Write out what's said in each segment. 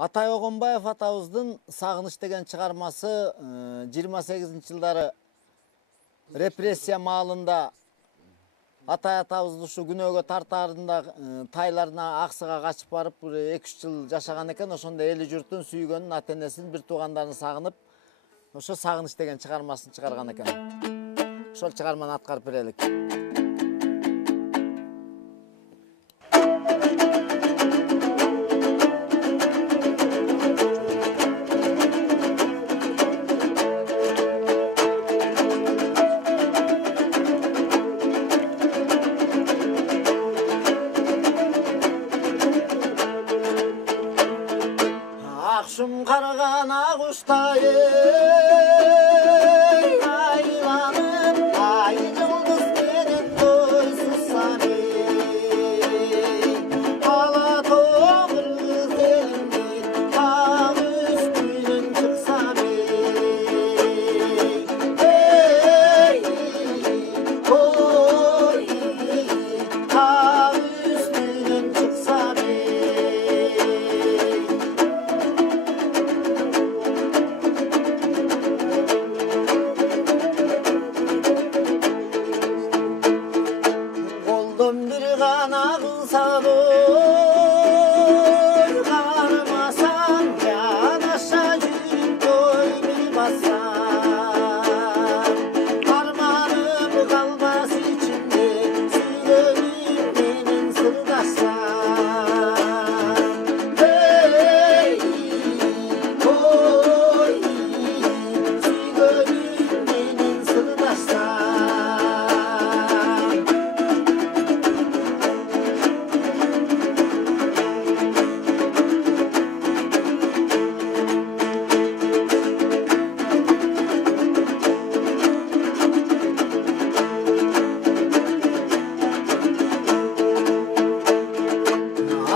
Атай Огонбаев атабыздын «Сагыныч» деген чыгармасы 28-жылдары репрессия маалында Атай атабызды ушу күнөөгө тартаарында тайларына Аксыга качып барып 2-3 жыл жашаган экен. Ошондо эли журтун сүйгөнүн, ата-энесин, бир туугандарын сагынып, ошо «Сагыныч» деген чыгармасын чыгарган экен. Ошол чыгарманы аткарып берелик. Akşam kargana kuştay aylanıp ay yıldız benim doysuzsan ala doğur elimden tağ üstünden çıksam ey oy tağ üstünden çıksam bir gana kılsa doy karmasan yanaşa yürüp doy bir basan armanım kalmaz içimde sügönüm benim sırdaşsan hey oy sügönüm benim sırdaşsan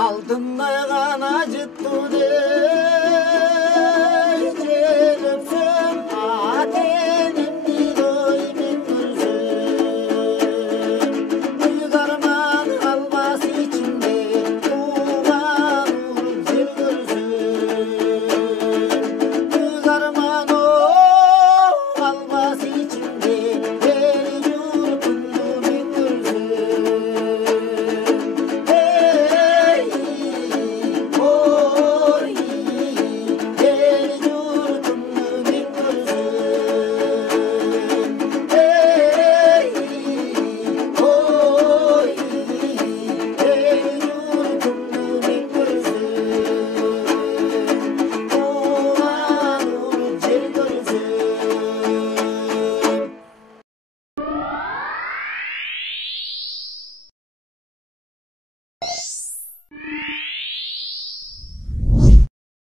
Altınday gana acıttı de